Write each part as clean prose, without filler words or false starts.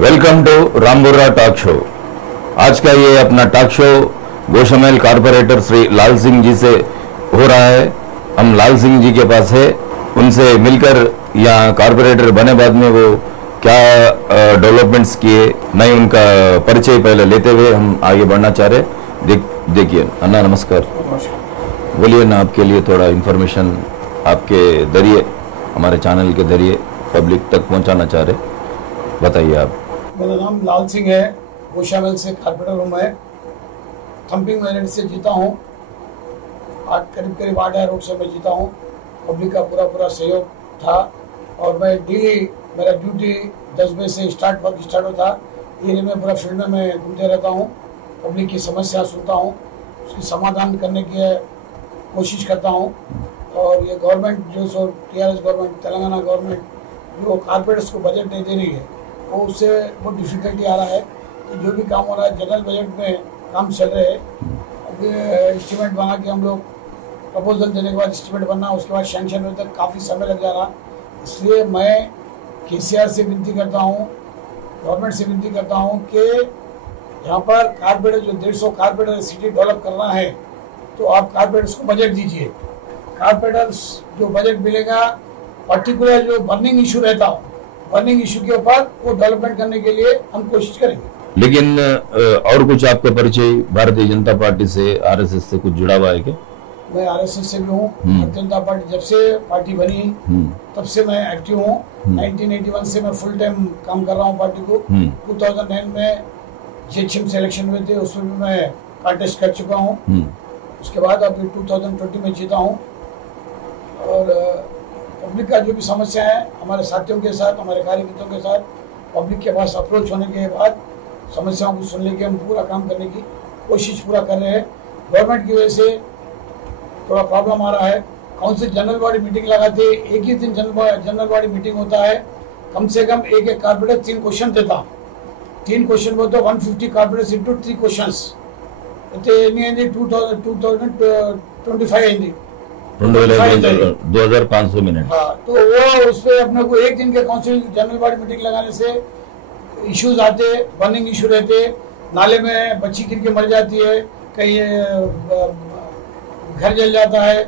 Welcome to Ramburra talk show. आज का ये अपना talk show Goshamahal corporator Shri Lal Singh ji से हो रहा है। हम लाल सिंह जी के पास है, उनसे मिलकर यहाँ कारपोरेटर बने बाद में वो क्या डेवलपमेंट्स किए, नहीं उनका परिचय पहले लेते हुए हम आगे बढ़ना चाह रहे। देखिए अन्ना, नमस्कार। बोलिए ना, आपके लिए थोड़ा इन्फॉर्मेशन आपके जरिए, हमारे चैनल के जरिए पब्लिक तक पहुंचाना चाह रहे, बताइए आप। मेरा नाम लाल सिंह है, गोशामेल से कारपोरेटर हूँ मैं। थम्पिंग मेरिट से जीता हूँ, करीब 8 रोड से मैं जीता हूँ। पब्लिक का पूरा सहयोग था और मैं डेली मेरा ड्यूटी 10 बजे से स्टार्ट होता। एरिया में पूरा फील्ड में मैं घूमते रहता हूँ, पब्लिक की समस्या सुनता हूँ, उसकी समाधान करने की कोशिश करता हूँ। और ये गवर्नमेंट जो टीआरएस गवर्नमेंट, तेलंगाना गवर्नमेंट जो कारपोरेटर्स को बजट नहीं दे रही है, वो उससे बहुत डिफिकल्टी आ रहा है। जो भी काम हो रहा है जनरल बजट में काम चल रहे हैं। अभी एस्टिमेट बना के हम लोग प्रपोजल देने के बाद एस्टिमेट बनना, उसके बाद सैंक्शन होने तक काफ़ी समय लग जा रहा। इसलिए मैं केसीआर से विनती करता हूँ, गवर्नमेंट से विनती करता हूँ कि यहाँ पर कारपोरेटर जो 150 कारपोरेटर सिटी डेवलप करना है, तो आप कारपोरेटर्स को बजट दीजिए। कारपोरेटर्स जो बजट मिलेगा, पर्टिकुलर जो बर्निंग इशू रहता हो, बर्निंग इशू के ऊपर वो डेवलपमेंट करने के लिए हम कोशिश करेंगे। लेकिन और कुछ आपका परिचय भारतीय जनता पार्टी से, आरएसएस से कुछ जुड़ा हुआ है क्या? मैं आरएसएस से भी हूँ। भारतीय जनता पार्टी जब से पार्टी बनी तब से मैं एक्टिव हूँ। 1981 से मैं फुल टाइम काम कर रहा हूँ पार्टी को। 2009 में जीएचएम से इलेक्शन हुए थे, उसमें भी मैं कॉन्टेस्ट कर चुका हूँ। उसके बाद अभी 2020 में जीता हूँ। और पब्लिक का जो भी समस्या है, हमारे साथियों के साथ, हमारे कार्यकर्ताओं के साथ पब्लिक के पास अप्रोच होने के बाद समस्याओं को सुनने के हम पूरा काम करने की कोशिश पूरा कर रहे हैं। गवर्नमेंट की वजह से थोड़ा प्रॉब्लम आ रहा है। काउंसिल जनरल बॉडी मीटिंग लगाते, एक ही दिन जनरल बॉडी मीटिंग होता है। कम से कम एक कारपोरेटर 3 क्वेश्चन देता। 3 क्वेश्चन बोलते 150 कारपोरेटर्स इंटू 3 क्वेश्चंस। 2025 अయింది 2500 मिनट। हाँ, तो वो उस पर अपने को एक दिन के काउंसिल जनरल बॉडी मीटिंग लगाने से इश्यूज आते, बर्निंग इशू रहते, नाले में बच्ची गिर के मर जाती है, कहीं घर जल जाता है,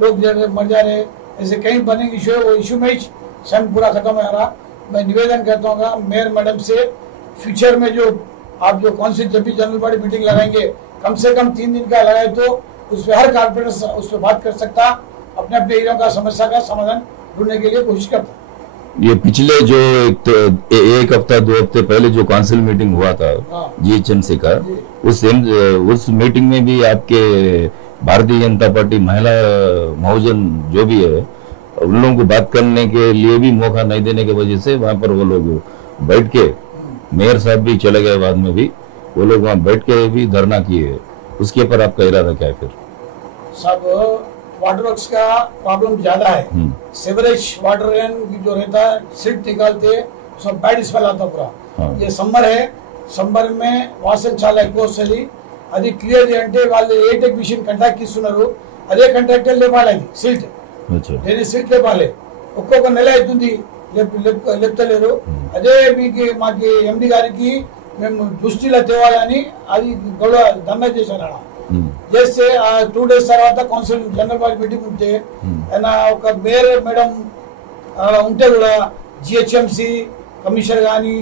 लोग मर जा रहे, ऐसे कई बर्निंग इशू है। वो इशू में ही समय पूरा खत्म हो रहा। मैं निवेदन करता हूँ मेयर मैडम से, फ्यूचर में जो आप जो काउंसिल जब भी जनरल बॉडी मीटिंग लगाएंगे, कम से कम 3 दिन का लगाए तो उस पर हर कारपोरेटर उस पर बात कर सकता, अपने एरिया का समस्या का समाधान ढूंढने के लिए कोशिश करता। ये पिछले जो एक हफ्ता 2 हफ्ते पहले जो काउंसिल मीटिंग हुआ था जीएचएमसी का, उस मीटिंग में भी आपके भारतीय जनता पार्टी महिला महाजन जो भी है, उन लोगों को बात करने के लिए भी मौका नहीं देने की वजह से वहां पर वो लोग बैठ के, मेयर साहब भी चले गए बाद में भी, वो लोग वहां बैठ के भी धरना किए। उसके ऊपर आपका इरादा क्या है फिर? सब वाटर वर्क्स का प्रॉब्लम ज्यादा है। सीवरेज वाटर लाइन जो रहता है, सिल्ट निकालते सब बैड स्मेल आता पूरा। ये समर है, समर में వాసన చాలా ఎక్కువ వస్తుంది। అది క్లియర్ చేయంటే వాళ్ళు ఏ టెక్నీషియన్ కాంటాక్ట్ ఇస్తున్నారు, అదే కాంట్రాక్టర్ లేపాలి సిల్ట్, నేను సిల్ట్ లేపాలి। ఒక్కొక్క నెల అవుతుంది లేపుతలేరు। అదే మీకు మాకు ఎండి గారికి మేము దృష్టిలో తేవాలని అది గొడవ ధర్నా చేశారు। చేస్తే 2 days తర్వాత కౌన్సిల్ జనరల్ బాడీ మీటింగ్ ఉంటే ఒక మేయర్ మేడం అలా ఉంటే కూడా జిహెచ్ఎంసి కమిషనర్ కానీ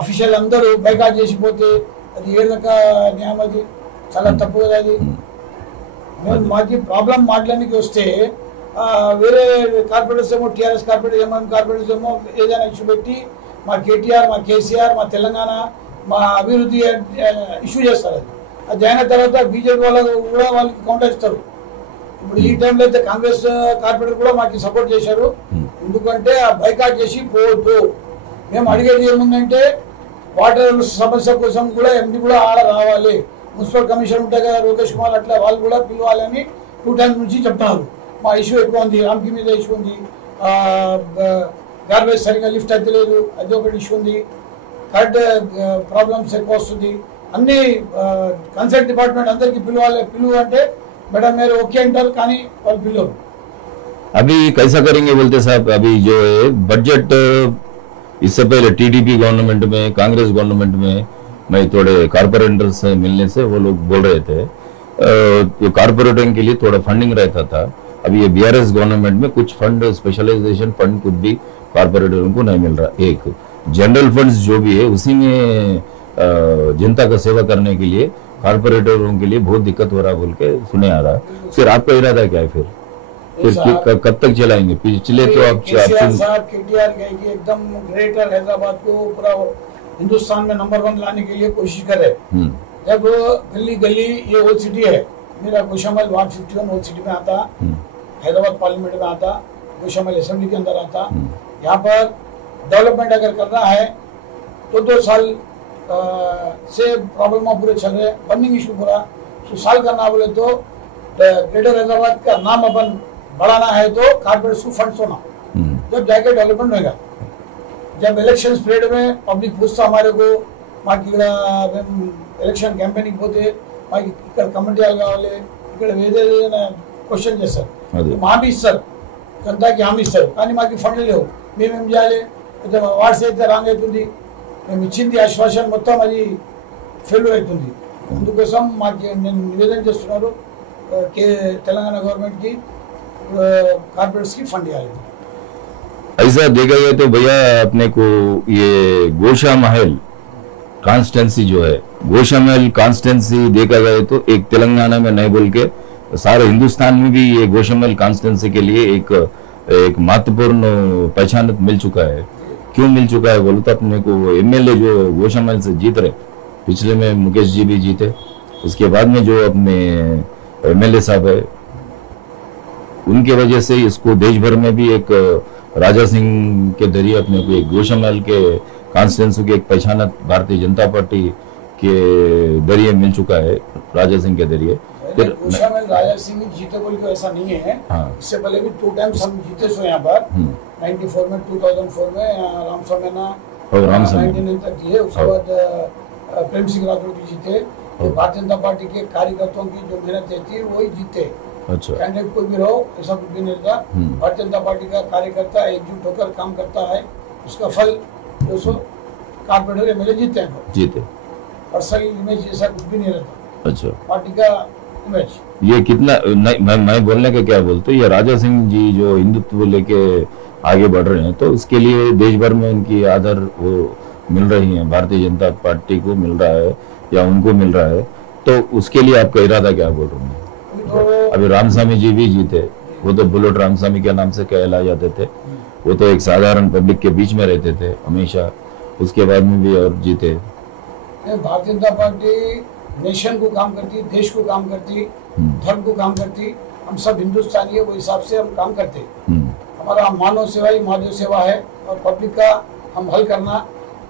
అఫీషియల్ అందరూ బైకాట్ చేసిపోతే అది ఏ రక న్యాయం? అది చాలా తప్పు కదా। అది మేము మాకు ప్రాబ్లం మాట్లాడడానికి వస్తే వేరే కార్పొరేటర్స్ ఏమో, టీఆర్ఎస్ కార్పొరేటర్స్ ఏమో, కార్పొరేటర్స్ ఏమో ఏదైనా ఇష్యూ పెట్టి మా కేటీఆర్, మా కేసీఆర్, మా తెలంగాణ, మా అభివృద్ధి ఇష్యూ చేస్తారు। అది అయిన తర్వాత బీజేపీ వాళ్ళకు కూడా వాళ్ళకి కౌంటర్ ఇస్తారు। ఇప్పుడు ఈ టైంలో అయితే కాంగ్రెస్ కార్పొరేటర్ కూడా మాకు సపోర్ట్ చేశారు। ఎందుకంటే ఆ బైకాట్ చేసి పోవద్దు। మేము అడిగేది ఏముందంటే వాటర్ సమస్య కోసం కూడా ఎంపీ కూడా ఆడ రావాలి, మున్సిపల్ కమిషన్ ఉంటాయి కదా లోకేష్ కుమార్, అట్లా వాళ్ళు కూడా పిలవాలని 2 times నుంచి చెప్తున్నారు। మా ఇష్యూ ఎక్కువ ఉంది, రామ్కి మీద ఇష్యూ ఉంది, గార్బేజ్ సరిగా లిఫ్ట్ అయితే లేదు, అది ఒకటి ఇష్యూ ఉంది, కరెంట్ ప్రాబ్లమ్స్ ఎక్కువ వస్తుంది। అన్ని కన్సల్ట్ డిపార్ట్మెంట్ అందరికి పిలువ అంటే మేడం మీరు ఓకే అంటారు, కానీ వాళ్ళు పిలవరు। अभी कैसा करेंगे बोलते साहब? अभी जो है बजट इससे पहले टीडीपी गवर्नमेंट में, कांग्रेस गवर्नमेंट में मैं थोड़े कारपोरेटर से मिलने से वो लोग बोल रहे थे कारपोरेटिंग के लिए थोड़ा फंडिंग रहता था। अभी ये बीआरएस गवर्नमेंट में कुछ फंड, स्पेशलाइजेशन फंड कुछ भी कारपोरेटरों को नहीं मिल रहा। एक जनरल फंड्स जो भी है उसी में जनता का सेवा करने के लिए कारपोरेटरों के लिए बहुत दिक्कत हो रहा बोल के सुने आ रहा है। फिर आपका इरादा क्या है? फिर कब तक चलाएंगे? पिछले तो आप केटीआर की एकदम ग्रेटर हैदराबाद को पूरा हिंदुस्तान में नंबर 1 लाने के लिए कोशिश करे। जब गली गली ये ओल्ड सिटी है, मेरा गोशामल वार्ड 51 ओल्ड सिटी में आता, हैदराबाद पार्लियामेंट में आता, गोशामल असेंबली के अंदर आता। यहाँ पर डेवलपमेंट अगर करना है तो 2 साल से प्रॉब्लम पूरे चल रहे, बर्निंग इशू पूरा सॉल्व करना बोले तो ग्रेटर हैदराबाद का नाम अपन बढ़ाना है तो कारपोरेट फंड होना, जब जाके डेवलपमेंट होगा। जब इलेक्शन पीरियड में पब्लिक पूछता हमारे को మాకు ఇక్కడ ఎలక్షన్ క్యాంపెయినింగ్ పోతే మాకు ఇక్కడ కమిటీలు కావాలి, ఇక్కడ ఏదైనా క్వశ్చన్ చేస్తారు, హామీ ఇస్తారు, జనతాకి హామీ ఇస్తారు, కానీ మాకు ఫండ్లు లేవు, మేమేం చేయాలి? వాట్స్ అయితే రాంగ్ అవుతుంది, మేము ఇచ్చింది ఆశ్వాసన మొత్తం అది ఫెయిల్యూర్ అవుతుంది। అందుకోసం మాకు నేను నివేదన చేస్తున్నారు తెలంగాణ గవర్నమెంట్ కి కార్పొరేట్స్ కి फंड ఇవ్వాలి। ऐसा देखा जाए तो भैया अपने को ये गोशा महल कॉन्स्टेंसी जो है, गोशा महल कॉन्स्टेंसी देखा जाए तो एक तेलंगाना में नहीं बोल के सारे हिंदुस्तान में भी ये गोशा महल कॉन्स्टेंसी के लिए एक महत्वपूर्ण पहचान मिल चुका है। क्यों मिल चुका है बोलो तो अपने को एमएलए जो गोशा महल से जीत रहे, पिछले में मुकेश जी भी जीते, उसके बाद में जो अपने एमएलए साहब है उनके वजह से इसको देश भर में भी एक राजा सिंह के जरिए अपने को एक गोशा महल के कॉन्स्टिट्यूंसी की एक पहचान भारतीय जनता पार्टी के जरिए मिल चुका है, राजा सिंह के जरिए। गोशा महल राजा सिंह जीते बोल के ऐसा नहीं है। हाँ। इससे पहले भी 2 टाइम्स हम जीते सो यहाँ पर 94 में, 2004 में राम समेना 99 तक जिए, उसके बाद प्रेम सिंह राठौर भी जीते। भारतीय जनता पार्टी के कार्यकर्ताओं की जो मेहनत रहती है वही जीते। अच्छा। कैंडिडेट कोई भी रहो ऐसा कुछ भी नहीं रहता। भारतीय जनता पार्टी का कार्यकर्ता एकजुट होकर काम करता है, उसका फल 200 कारपोरेटर एमएलए जीते पर्सनल इमेज ऐसा कुछ भी नहीं रहता। अच्छा। पार्टी का इमेज ये कितना मैं बोलने का क्या बोलते, ये राजा सिंह जी जो हिंदुत्व लेके आगे बढ़ रहे हैं तो उसके लिए देश भर में उनकी आदर वो मिल रही है, भारतीय जनता पार्टी को मिल रहा है या उनको मिल रहा है, तो उसके लिए आपका इरादा क्या बोल रहे हैं? अभी रामस्वामी जी भी जीते, वो तो बुलेट रामस्वामी के नाम से कहलाए जाते थे, वो तो एक साधारण पब्लिक के बीच में रहते थे हमेशा, उसके बाद में भी और जीते। भारतीय जनता पार्टी नेशन को काम करती, देश को काम करती, धर्म को काम करती, हम सब हिंदुस्तानी है, वो हिसाब से हम काम करते। हमारा मानव सेवा ही महादेव सेवा है और पब्लिक का हम हल करना।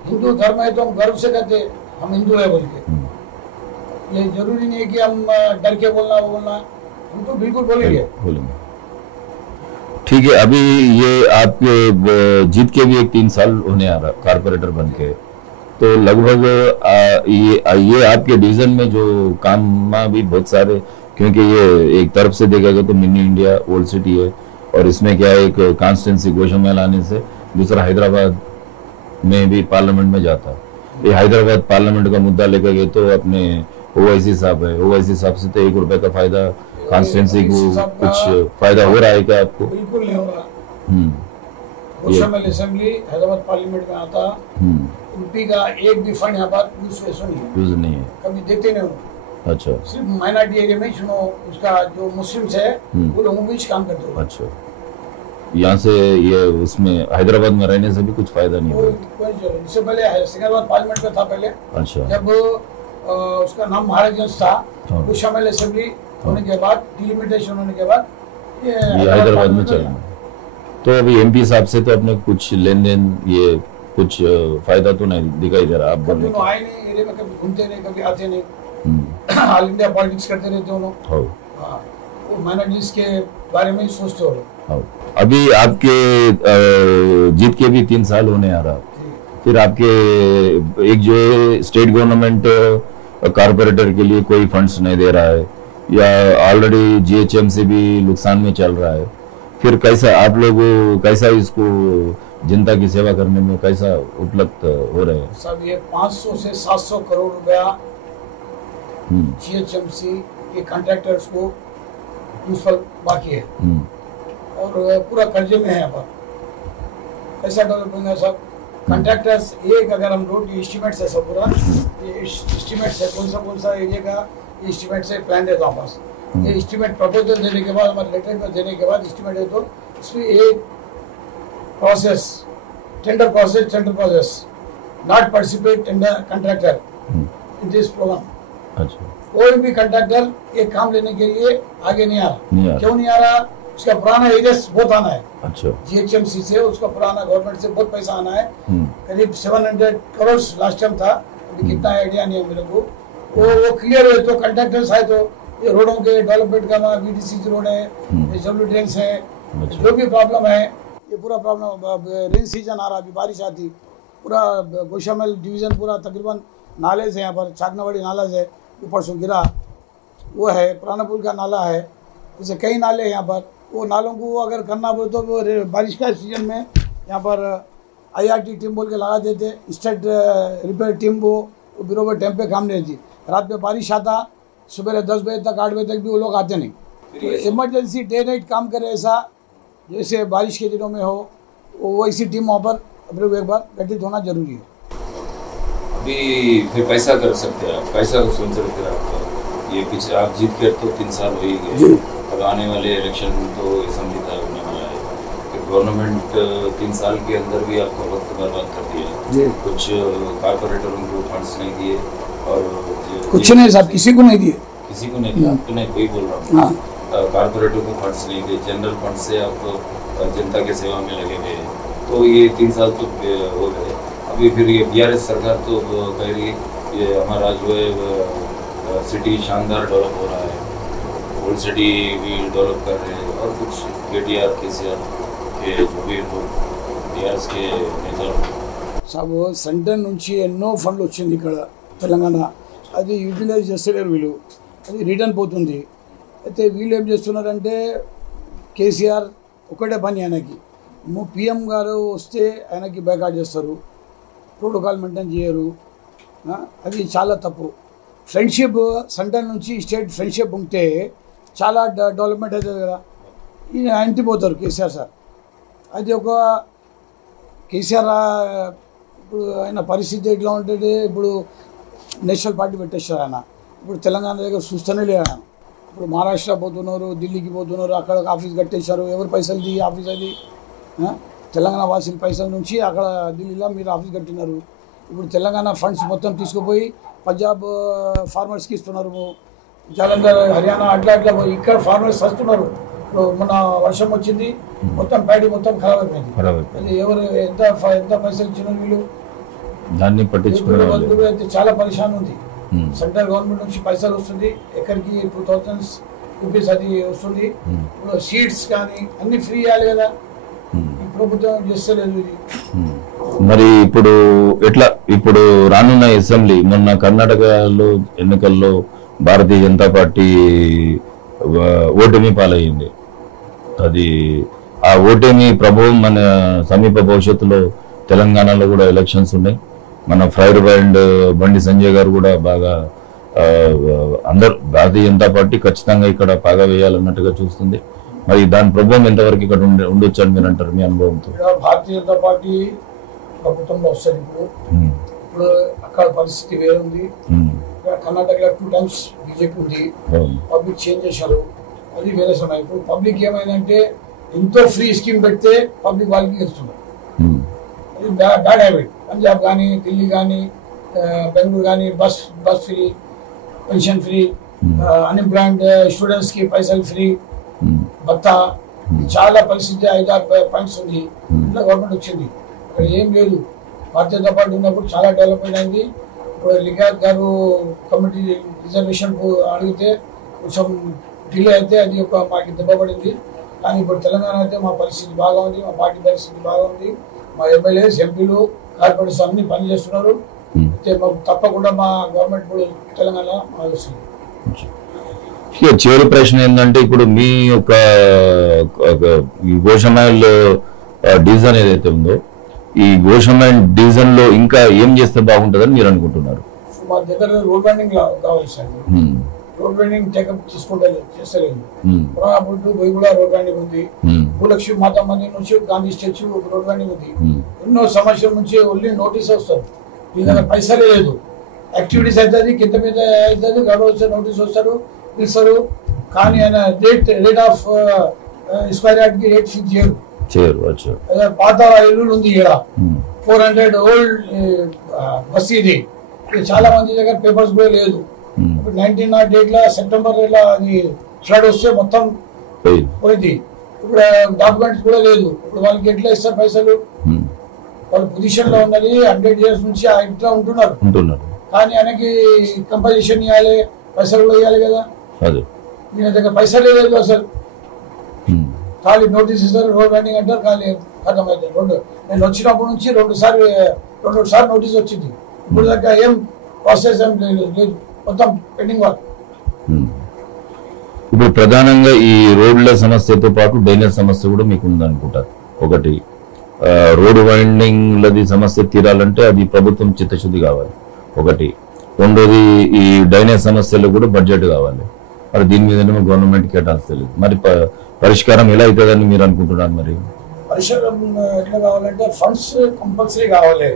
हिंदू धर्म है तो हम गर्व से कहते हम हिंदू है बोल के, ये जरूरी नहीं है कि हम डर के बोलना हम तो बिल्कुल बोलेंगे। ठीक है। अभी ये आपके जीत के भी 3 साल होने आ रहा कारपोरेटर बन के, तो लगभग ये आपके डिवीजन में जो काम भी बहुत सारे, क्योंकि ये एक तरफ से देखा गया तो मिनी इंडिया ओल्ड सिटी है और इसमें क्या है एक कॉन्स्टिट्यूंसी गोशा महल आने से, दूसरा हैदराबाद में भी पार्लियामेंट में जाता। ये हैदराबाद पार्लियामेंट का मुद्दा लेकर गए तो अपने ओवैसी साहब है, ओवैसी साहब से तो 1 रुपए का फायदा कॉन्स्टिट्यूंसी को कुछ फायदा हो रहा है क्या आपको? बिल्कुल नहीं हो रहा। गोशा महल असेंबली हैदराबाद पार्लियामेंट में आता, एमपी का एक भी फंड यहाँ पर यूज नहीं है, कभी देते नहीं हो। अच्छा। सिर्फ माइनॉरिटी एरिया में सुनो, उसका जो मुस्लिम्स है वो लोगों बीच काम करते हो। अच्छा। यहाँ से ये उसमें हैदराबाद में रहने से भी कुछ फायदा नहीं हुआ? इससे पहले सिकंदराबाद पार्लियामेंट में था पहले। अच्छा। जब उसका नाम महाराजगंज था, गोशा महल असेंबली होने के बाद, डिलिमिटेशन होने के बाद ये हैदराबाद में चला। तो अभी एमपी साहब से तो अपने कुछ लेन देन ये कुछ फायदा तो नहीं दिखाई दे रहा। आप बोलने आए नहीं एरिया में, कभी घूमते नहीं, कभी आते नहीं, ऑल इंडिया पॉलिटिक्स करते रहते हो लोग। वो माइनॉरिटीज के बारे में ही सोचते हो। अभी आपके जीत के भी 3 साल होने आ रहा, फिर आपके एक जो स्टेट गवर्नमेंट कारपोरेटर के लिए कोई फंड्स नहीं दे रहा है या ऑलरेडी जीएचएमसी भी नुकसान में चल रहा है, फिर कैसा आप लोग कैसा इसको जनता की सेवा करने में कैसा उपलब्ध हो रहे हैं? सब ये 500 से 700 करोड़ रुपया GHMC के कॉन्ट्रैक्टर्स को म्यूनसिपल बाकी है और पूरा कर्जे में है। यहाँ पर ऐसा डेवलपमेंट है सब कॉन्ट्रैक्टर्स। एक अगर हम रोड एस्टिमेट है सब पूरा ये एस्टिमेट है कौन सा एरिया का एस्टिमेट से प्लान देता हूँ बस। ये एस्टिमेट प्रपोजल देने के बाद हमारे लेटर में देने के बाद एस्टिमेट है तो इसमें एक process tender process not participate tender contractor in this program. अच्छा, कोई भी कॉन्ट्रैक्टर ये काम लेने के लिए आगे नहीं आ रहा। क्यों नहीं आ रहा? उसका पुराना एरियस बहुत आना है। अच्छा, GHMC से उसका पुराना गवर्नमेंट से बहुत पैसा आना है, करीब 700 करोड़ लास्ट टाइम था, अभी कितना आइडिया नहीं है मेरे को। वो क्लियर है तो कॉन्ट्रैक्टर्स आए तो ये रोडों के डेवलपमेंट का BDC रोड है, SW ड्रेन्स है, जो भी प्रॉब्लम है ये पूरा प्रॉब्लम। रेन सीजन आ रहा, अभी बारिश आती, पूरा गोशामल डिवीजन पूरा तकरीबन नाले से यहाँ पर चाकनावाड़ी नाला है ऊपर से गिरा, वो है पुराना पुल का नाला है, जैसे कई नाले हैं यहाँ पर। वो नालों को अगर करना बोले तो वो बारिश का सीजन में यहाँ पर IRT टीम बोल के लगा देते, स्टेट रिपेयर टीम वो बराबर टाइम पे काम नहीं रहती। रात में बारिश आता, सुबह 10 बजे तक 8 बजे तक भी वो लोग आते नहीं। तो इमरजेंसी डे नाइट काम करे ऐसा, जैसे बारिश के दिनों में हो, वो इसी टीम वहाँ पर अपने एक बार गठित होना जरूरी है। अभी फिर पैसा कर सकते हैं आप, पैसा को सोच सकते हैं आप। ये पीछे आप जीत कर तो 3 साल हो ही गए, अब आने वाले इलेक्शन तो असेंबली का होने वाला है। फिर गवर्नमेंट 3 साल के अंदर भी आपका वक्त बर्बाद कर दिया। कुछ कारपोरेटरों को फंड्स नहीं दिए और कुछ नहीं साहब, किसी को नहीं दिए, किसी को नहीं दिया। आपको नहीं, कोई बोल रहा हूँ, कारपोरेटर को फंड्स नहीं दिए, जनरल फंड से आप जनता के सेवा में लगे हुए हैं। तो ये 3 साल तो हो गए। अभी फिर ये BRS सरकार तो कह रही है ये हमारा जो है सिटी शानदार डेवलप हो रहा है, ओल्ड सिटी भी डेवलप कर रहे हैं और कुछ KTR KCR के जो भी BRS के नेता సాబు సెంటర్ నుంచి ఎన్నో ఫండ్లు వచ్చింది ఇక్కడ తెలంగాణ, అది యూటిలైజ్ చేస్తలేరు వీళ్ళు, అది రిటర్న్ పోతుంది। అయితే వీళ్ళు ఏం చేస్తున్నారంటే కేసీఆర్ ఒకటే పని ఆయనకి, PM గారు వస్తే ఆయనకి బైకాట్ చేస్తారు, ప్రోటోకాల్ మెయింటైన్ చేయరు, అది చాలా తప్పు। ఫ్రెండ్షిప్ సెంటర్ నుంచి స్టేట్ ఫ్రెండ్షిప్ ఉంటే చాలా డెవలప్మెంట్ అవుతుంది కదా, ఈయన అంటిపోతారు కేసీఆర్ సార్। అది ఒక కేసీఆర్ ఇప్పుడు ఆయన పరిస్థితి ఎట్లా ఉంటుంది, ఇప్పుడు నేషనల్ పార్టీ పెట్టేస్తారు ఆయన, ఇప్పుడు తెలంగాణ దగ్గర చూస్తూనే లేదు ఆయన। ఇప్పుడు మహారాష్ట్ర పోతున్నారు, ఢిల్లీకి పోతున్నారు, అక్కడ ఆఫీస్ కట్టేశారు, ఎవరు పైసలు ఆఫీస్ అది తెలంగాణ వాసుల పైసల నుంచి అక్కడ ఢిల్లీలో మీరు ఆఫీస్ కట్టినారు। ఇప్పుడు తెలంగాణ ఫండ్స్ మొత్తం తీసుకుపోయి పంజాబ్ ఫార్మర్స్కి ఇస్తున్నారు, జలంధర్ హర్యానా అట్లా అట్లా ఇక్కడ ఫార్మర్స్ వస్తున్నారు। మొన్న వర్షం వచ్చింది, మొత్తం ప్యాడీ మొత్తం ఖరాబ్ అయిపోయింది। అది ఎవరు ఎంత పైసలు ఇచ్చినారు వీళ్ళు, దాన్ని పట్టించుకున్నారు। అయితే చాలా పరిశాన్ ఉంది। సెంట్రల్ గవర్నమెంట్ నుంచి పైసలు వస్తుంది, ఎక్కడికి 2000 రూపీస్ అది వస్తుంది, సీడ్స్ కానీ అన్ని ఫ్రీ ఇవ్వాలి కదా, ఈ ప్రభుత్వం చేస్తలేదు ఇది। మరి ఇప్పుడు ఎట్లా, ఇప్పుడు రానున్న అసెంబ్లీ, మొన్న కర్ణాటకలో ఎన్నికల్లో భారతీయ జనతా పార్టీ ఓటమి పాలయ్యింది, అది ఆ ఓటమి ప్రభావం మన సమీప భవిష్యత్తులో తెలంగాణలో కూడా ఎలక్షన్స్ ఉన్నాయి। మన ఫ్రైర్ అండ్ బండి సంజయ్ గారు కూడా బాగా అందరు భారతీయ జనతా పార్టీ ఖచ్చితంగా ఇక్కడ బాగా వేయాలన్నట్టుగా చూస్తుంది। మరి దాని ప్రభావం ఎంతవరకు ఇక్కడ ఉండొచ్చు అని మీరు అంటారు మీ అనుభవంతో? భారతీయ జనతా పార్టీ ప్రభుత్వంలో వస్తుంది ఇప్పుడు అక్కడ పరిస్థితి వేరే ఉంది। కర్ణాటకలో 2 times బీజేపీ ఉంది, పబ్లిక్ చేంజ్ చేశారు, అది వేరే సమయం। ఇప్పుడు పబ్లిక్ ఏమైందంటే ఎంతో ఫ్రీ స్కీమ్ పెడితే పబ్లిక్ వాళ్ళకి ఇస్తున్నారు, అది బ్యాడ్ హ్యాబిట్। పంజాబ్ కానీ ఢిల్లీ కానీ బెంగళూరు కానీ bus free, pension free, unemployed స్టూడెంట్స్కి పైసలు ఫ్రీ, భత్తా, చాలా పరిస్థితి 5-6 పాయింట్స్ ఉంది। ఇట్లా గవర్నమెంట్ వచ్చింది, అక్కడ ఏం లేదు। భారతీయ జనతా పార్టీ ఉన్నప్పుడు చాలా డెవలప్మెంట్ అయింది। ఇప్పుడు లింగాయత్ గారు కమిటీ రిజర్వేషన్ అడిగితే కొంచెం డిలే అయితే అది ఒక మాకు దెబ్బపడింది, కానీ ఇప్పుడు తెలంగాణ అయితే మా పరిస్థితి బాగా ఉంది, మా పార్టీ పరిస్థితి బాగా ఉంది, మా ఎమ్మెల్యేస్ ఎంపీలు కార్పొరేట్స్ అన్ని పని చేస్తున్నారు। అయితే మాకు తప్పకుండా మా గవర్నమెంట్ ఇప్పుడు తెలంగాణ వస్తుంది। చివరి ప్రశ్న ఏంటంటే, ఇప్పుడు మీ యొక్క గోషమైల్ డివిజన్ ఏదైతే ఉందో ఈ గోషమైల్ డివిజన్ లో ఇంకా ఏం చేస్తే బాగుంటుందని మీరు అనుకుంటున్నారు? మా దగ్గర రోడ్ వైండింగ్ కావాలి సార్. రోడ్ వైండింగ్ టేకప్ చేస్తలేదు. పురాణపూర్ పోయి కూడా రోడ్ వైండింగ్ ఉంది. భూలక్ష్మి మాతా మందిర్ నుంచి గాంధీ స్టాచ్యూ రోడ్ వైండింగ్ ఉంది. ఎన్నో సంవత్సరాల నుంచి ఓన్లీ నోటీస్ వస్తారు, మీ దగ్గర పైసలే లేదు. యాక్టివిటీస్ అవుతుంది, కింద మీద అవుతుంది, గవర్నమెంట్ నోటీస్ వస్తారు, పిలుస్తారు, కానీ ఆయన రేట్ ఆఫ్ స్క్వేర్ యార్డ్ కి రేట్ ఫిక్స్ చేయరు. పాత ఇల్లు ఉంది ఇక్కడ 400 ఓల్డ్ బస్తీది, చాలా మంది దగ్గర పేపర్స్ కూడా లేదు. 1908 లో సెప్టెంబర్ అది ఫ్లడ్ వస్తే మొత్తం పోయింది. ఇప్పుడు డాక్యుమెంట్స్ కూడా లేదు. ఇప్పుడు వాళ్ళకి ఎట్లా ఇస్తారు పైసలు? వాళ్ళు పొజిషన్ లో ఉన్నది 100 years నుంచి ఇట్లా ఉంటున్నారు, కానీ ఆయనకి కంపల్సేషన్ ఇవ్వాలి, పైసలు కూడా ఇవ్వాలి కదా. ఈయన దగ్గర పైసలే లేదు అసలు. ఖాళీ నోటీస్ ఇస్తారు, రోడ్ వైండింగ్ అంటారు, ఖాళీ ఖతం అవుతుంది. నేను వచ్చినప్పటి నుంచి 2 సార్లు నోటీస్ వచ్చింది. ఇప్పుడు దగ్గర ఏం ప్రాసెస్ ఏం లేదు, మొత్తం పెండింగ్ వర్క్. ఇప్పుడు ప్రధానంగా ఈ రోడ్ల సమస్యతో పాటు డ్రైనేజ్ సమస్య కూడా మీకు ఉందనుకుంటారు. ఒకటి రోడ్ వైండింగ్లది సమస్య తీరాలంటే అది ప్రభుత్వం చిత్తశుద్ధి కావాలి ఒకటి. రెండోది ఈ డ్రైనేజ్ సమస్యలు కూడా బడ్జెట్ కావాలి. మరి దీని మీద గవర్నమెంట్ కేటాయించలేదు. మరి పరిష్కారం ఎలా అవుతుందని మీరు అనుకుంటున్నారు? మరి పరిష్కారం ఎట్లా కావాలంటే ఫండ్స్ కంపల్సరీ కావాలి.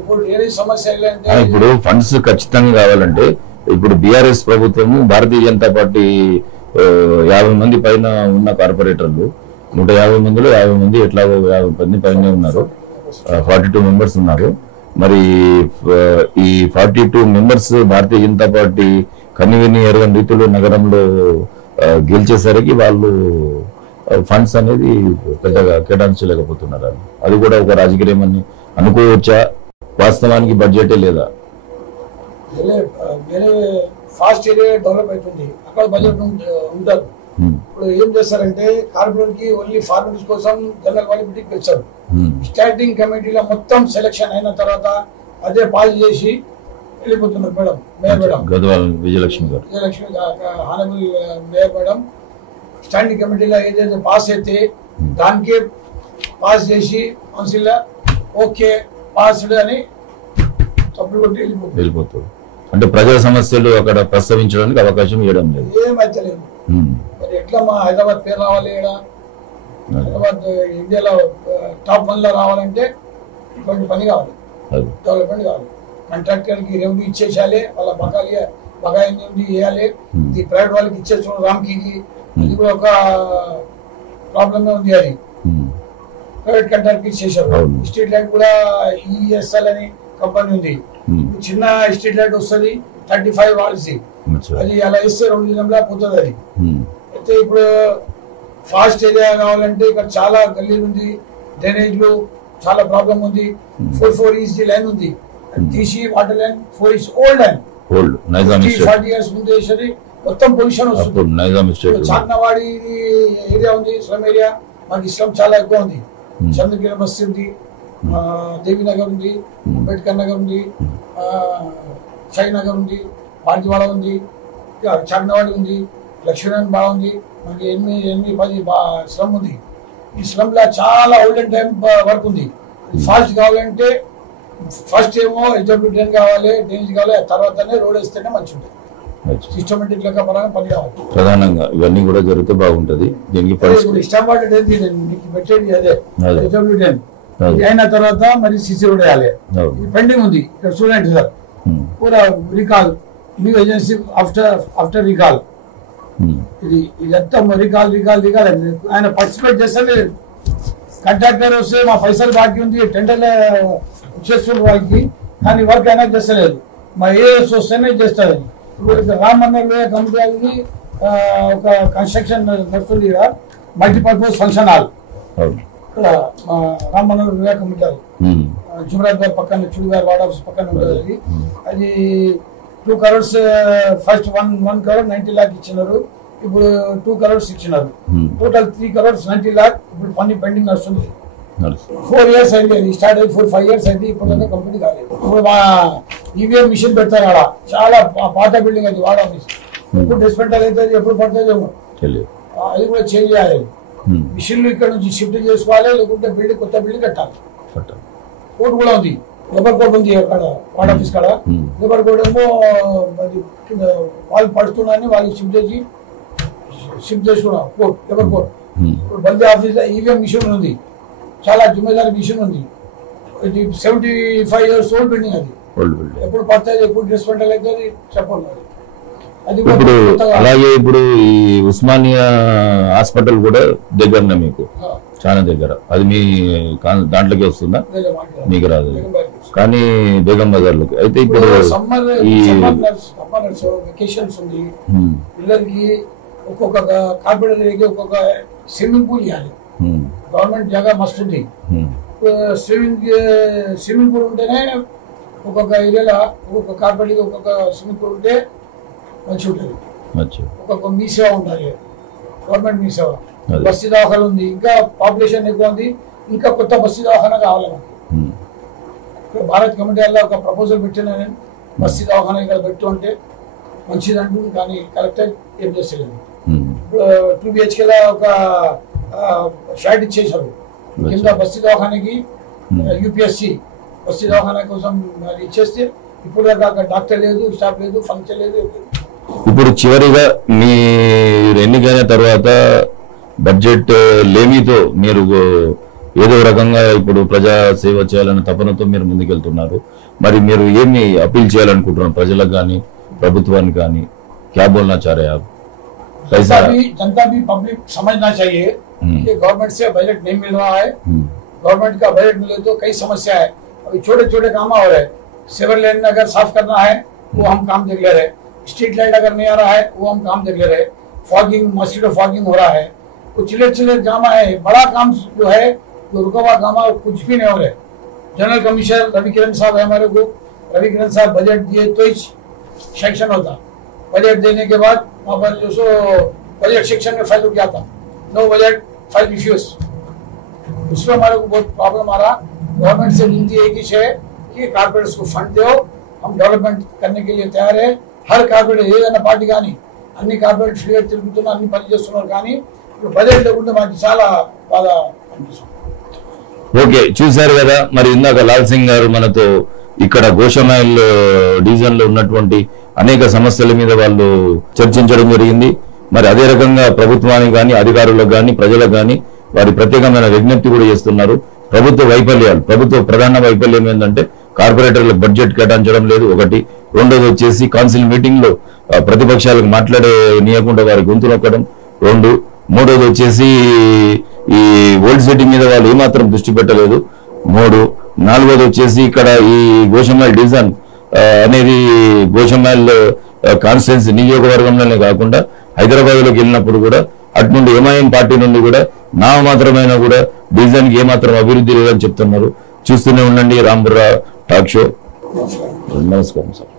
ఇప్పుడు ఏ సమస్య అంటే ఇప్పుడు ఫండ్స్ ఖచ్చితంగా కావాలంటే ఇప్పుడు బీఆర్ఎస్ ప్రభుత్వము భారతీయ జనతా పార్టీ 50 మంది పైన ఉన్న కార్పొరేటర్లు 150 మందిలో 50 మంది ఎట్లాగో 50 మంది పైన ఉన్నారు, 42 మెంబర్స్ ఉన్నారు. మరి ఈ 42 మెంబర్స్ భారతీయ జనతా పార్టీ కనివిని ఎరగని రీతిలో నగరంలో గెలిచేసరికి వాళ్ళు ఫండ్స్ అనేది పెద్దగా కేటాయించలేకపోతున్నారు. అది కూడా ఒక రాజకీయం అని అనుకోవచ్చా? వాస్తవానికి బడ్జెటే లేదా? వేరే ఫాస్ట్ ఏరియా డెవలప్ అవుతుంది, అక్కడ బడ్జెట్ ఉంటారు. ఇప్పుడు ఏం చేస్తారంటే కార్పొరేట్ కి ఓన్లీ ఫార్మర్స్ కోసం జనరల్ వాలిబిలిటీ పెంచారు. స్టాండింగ్ కమిటీలో మొత్తం సెలక్షన్ అయిన తర్వాత అదే పాస్ చేసి వెళ్ళిపోతున్నారు madam. Mayor madam Vijayalakshmi honourable mayor madam standing కమిటీలో ఏదైతే పాస్ అయితే దానికే పాస్ చేసి కౌన్సిల్ ఓకే పాస్డ్ అని తప్పులు కొట్టి వెళ్ళిపోతారు. అంటే ప్రజా సమస్యలు అక్కడ ప్రస్తావించడానికి అవకాశం ఇవ్వడం లేదు, ఏమైతే లేదు. మరి ఎట్లా మా హైదరాబాద్ పేరు రావాలి? హైదరాబాద్ ఇండియాలో టాప్ 1 లో రావాలంటే ఇటువంటి పని కావాలి, డెవలప్మెంట్ కావాలి. కాంట్రాక్టర్ కి రెవెన్యూ ఇచ్చేసేయాలి, వాళ్ళ బకాయి వేయాలి. ఇది ప్రైవేట్ వాళ్ళకి ఇచ్చేస్తున్నాం రామ్కి, ఇది కూడా ఒక ప్రాబ్లమ్ ఉంది. అది ప్రైవేట్ కాంట్రాక్ట్ ఇచ్చేసారు. స్ట్రీట్ లైట్ కూడా ఈఎస్ఎల్ అని కంపెనీ ఉంది, చిన్న స్ట్రీట్ లైట్ వస్తుంది 35 వాల్స్, అది అలా వేస్తే 2 దినంలా పోతుంది. అది అయితే ఇప్పుడు ఫాస్ట్ ఏరియా కావాలంటే ఇక్కడ చాలా గల్లీలు ఉంది, డ్రైనేజ్లు చాలా ప్రాబ్లం ఉంది. 4 ఈజ్ లైన్ ఉంది, తీసి water line 4 is old line, 40 years ముందు వేసేది, మొత్తం పొల్యూషన్ వస్తుంది. చాట్నవాడి ఏరియా ఉంది, స్లమ్ ఏరియా. మాకు ఇస్లాం చాలా ఎక్కువ ఉంది. చంద్రగిరి బస్తీ ఉంది, దేవీనగర్ ఉంది, అంబేద్కర్ నగర్ ఉంది, షాయి నగర్ ఉంది, పార్టీవాడ ఉంది, చాట్నవాడి ఉంది, లక్ష్మీనారాయణ బాగా ఉంది. మనకి 8-10 స్లమ్ ఉంది. ఈ స్లమ్ లా చాలా ఓల్డెన్ టైం వర్క్ ఉంది. ఫాస్ట్ కావాలంటే ఫస్ట్ ఏమో HW10 కావాలి, డ్రైనేజ్ కావాలి, తర్వాతనే రోడ్ వేస్తేనే మంచి ఉంటుంది. సిస్టమేటిక్ లెక్క పరంగా పని కావాలి. ప్రధానంగా ఇవన్నీ కూడా జరిగితే బాగుంటది. దీనికి ఇష్టపడేది మీకు పెట్టేది అదే HW10 అయిన తర్వాత మరి సిసి రోడ్ వేయాలి. ఇది పెండింగ్ ఉంది. ఇక్కడ చూడండి సార్, పూరా recall new agency after recall, ఇదంతా రికాల్ ఆయన పార్టిసిపేట్ చేస్తే కాంట్రాక్టర్ వస్తే మా పైసలు బాకీ ఉంది, టెండర్లు చేస్తున్నారు వాళ్ళకి, కానీ వర్క్ అయినా చేస్తలేదు. మా ఏఎస్ వస్తేనే చేస్తారు. ఇప్పుడు రామ్ మందిర్ కమిటీ ఒక కన్స్ట్రక్షన్ నడుస్తుంది ఇక్కడ, మల్టీపర్పస్ ఫంక్షన్ హాల్ ఇక్కడ రామ్ మనోహర్ వివేక్ కమిటీ, జుమరాజ్ గారి పక్కన, చుడి గారి వార్డ్ ఆఫీస్ పక్కన ఉంటుంది. అది 2 crores ఫస్ట్ 1 crore 90 lakh ఇచ్చినారు, ఇప్పుడు 2 crores ఇచ్చినారు, టోటల్ 3 crores 90 lakh. ఇప్పుడు పని పెండింగ్ వస్తుంది. 4 years అయింది, అది స్టార్ట్ అయ్యి 4-5 years అయింది, ఇప్పుడు కంప్లీట్ కాలేదు. ఇప్పుడు మా ఈవీఎం మిషన్ పెడతారు ఆడ, చాలా పాత బిల్డింగ్ అది వార్డ్ ఆఫీస్. ఎప్పుడు డిస్మెంటల్ అవుతుంది, ఎప్పుడు పడుతుందేమో, అది కూడా చేంజ్ చేయాలి. మిషన్లు ఇక్కడ నుంచి షిఫ్ట్ చేసుకోవాలి, లేకుంటే కొత్త బిల్డింగ్ కట్టాలి. కోర్టు కూడా ఉంది, లేబర్ కోర్టు ఉంది అక్కడ వార్డ్ ఆఫీస్ కాడ. లేబర్ కోర్టు ఏమో వాళ్ళు పడుతున్నారని వాళ్ళు షిఫ్ట్ చేసి కూడా కోర్టు, లేబర్ కోర్టు. ఇప్పుడు బల్దీ ఆఫీస్ ఈవీఎం మిషన్ ఉంది, చాలా జిమ్మేదారి మిషన్ ఉంది. ఇది 75 years ఓల్డ్ బిల్డింగ్ అది. ఎప్పుడు పడుతుంది, ఎప్పుడు డిస్మెంటల్ అవుతుంది చెప్పండి. అది ఇప్పుడు అలాగే ఇప్పుడు ఈ ఉస్మానియా హాస్పిటల్ కూడా దగ్గరనే మీకు, చాలా దగ్గర. అది మీ దాంట్లోకి వస్తుందా? మీకు రాదు కానీ బేగం బజార్లోకి. అయితే ఇప్పుడు ఈ వెకేషన్స్ ఉంది పిల్లలకి, ఒక్కొక్క కార్పొరేట్ ఒక్కొక్క స్విమ్మింగ్ పూల్ ఇవ్వాలి. గవర్నమెంట్ జాగా మస్తు ఉంది. స్విమ్మింగ్ పూల్ ఉంటేనే ఒక్కొక్క ఏరియాలో ఒక్కొక్క కార్పొరేట్ ఒక్కొక్క స్విమ్మింగ్ పూల్ ఉంటే మంచిగా ఉంటుంది. ఒక్కొక్క మీ సేవ ఉండాలి, గవర్నమెంట్ మీ సేవ. బస్తీ దవాఖాన ఉంది, ఇంకా పాపులేషన్ ఎక్కువ ఉంది, ఇంకా కొత్త బస్తీ దవాఖాన కావాలి మనకి. భారత్ కమిటీ వల్ల ఒక ప్రపోజల్ పెట్టినా నేను, బస్తీ దవాఖాన ఇక్కడ పెట్టు అంటే మంచిది అంటుంది, కానీ కలెక్టర్ ఏం చేస్తలేదు. 2 BHK ఒక ఫ్లాట్ ఇచ్చేసారు కింద బస్తీ దవాఖానకి. యూపీఎస్సి బస్తీ దవాఖాన కోసం ఇచ్చేస్తే ఇప్పుడు దాకా డాక్టర్ లేదు, స్టాఫ్ లేదు, ఫంక్షన్ లేదు. ఇప్పుడు చివరిగా మీరు ఎన్నికైన తర్వాత బడ్జెట్ లేమితో మీరు ఏదో రకంగా ఇప్పుడు ప్రజా సేవ చేయాలనే తపనతో మీరు ముందుకెళ్తున్నారు. మరి మీరు ఏమి అపీల్ చేయాలనుకుంటున్నారు ప్రజలకు కానీ ప్రభుత్వానికి కానీ? क्या बोलना चाह रहे हैं आप? जनता भी पब्लिक समझना चाहिए कि गवर्नमेंट से बजट नहीं मिल रहा है. गवर्नमेंट का बजट मिले तो कई समस्या है. अभी छोटे छोटे काम हो रहे हैं. सेवर लाइन अगर साफ करना है वो हम काम देख ले रहे. स्ट्रीट लाइट अगर नहीं आ रहा है वो हम काम देख ले रहे. फॉगिंग, मॉस्किटो फॉगिंग हो रहा है. कुछ चिले काम है. बड़ा काम जो है, जो रुका हुआ काम है, कुछ भी नहीं हो रहे. जनरल कमिश्नर रवि किरण साहब है हमारे को. रवि किरण साहब बजट दिए तो ही सेक्शन होता. बजट देने के बाद वहाँ पर जो सो बजट सेक्शन में फाइल गया था. No budget file refuse. उसमें हमारे को बहुत प्रॉब्लम आ रहा. गवर्नमेंट से विनती है कि కార్పొరేట్స్ को फंड दो. हम डेवलपमेंट करने के लिए तैयार है. हर కార్పొరేట్ ఏదైనా పార్టీ కానీ అన్ని కార్పొరేట్ ఫ్రీగా తిరుగుతున్నా, అన్ని పని చేస్తున్నారు. కానీ ఇప్పుడు బడ్జెట్ లేకుంటే మాకు చాలా బాగా అనిపిస్తుంది. ఓకే, చూశారు కదా. మరి ఇందాక లాల్ సింగ్ గారు మనతో ఇక్కడ గోషమైల్ డివిజన్ లో ఉన్నటువంటి అనేక సమస్యల మీద వాళ్ళు చర్చించడం జరిగింది. మరి అదే రకంగా ప్రభుత్వానికి కానీ, అధికారులకు కానీ, ప్రజలకు కానీ వారి ప్రత్యేకమైన విజ్ఞప్తి కూడా చేస్తున్నారు. ప్రభుత్వ వైఫల్యాలు, ప్రభుత్వ ప్రధాన వైఫల్యం ఏంటంటే కార్పొరేటర్లకు బడ్జెట్ కేటాయించడం లేదు ఒకటి. రెండోది వచ్చేసి కౌన్సిల్ మీటింగ్ లో ప్రతిపక్షాలకు మాట్లాడే నీయకుండా వారి గొంతు నొక్కడం 2. మూడోది వచ్చేసి ఈ ఓల్డ్ సిటీ మీద వాళ్ళు ఏమాత్రం దృష్టి పెట్టలేదు 3. నాలుగోది వచ్చేసి ఇక్కడ ఈ గోషమైల్ డివిజన్ అనేది గోషమైల్ కాన్స్టిట్యున్సీ నియోజకవర్గంలోనే కాకుండా హైదరాబాద్ లోకి వెళ్ళినప్పుడు కూడా అటు నుండి ఎంఐఎం పార్టీ నుండి కూడా నామమాత్రమైన కూడా డివిజన్ కి ఏమాత్రం అభివృద్ధి లేదని చెప్తున్నారు. చూస్తూనే ఉండండి రాంబుర్రా టాక్ షో. నమస్కారం సార్.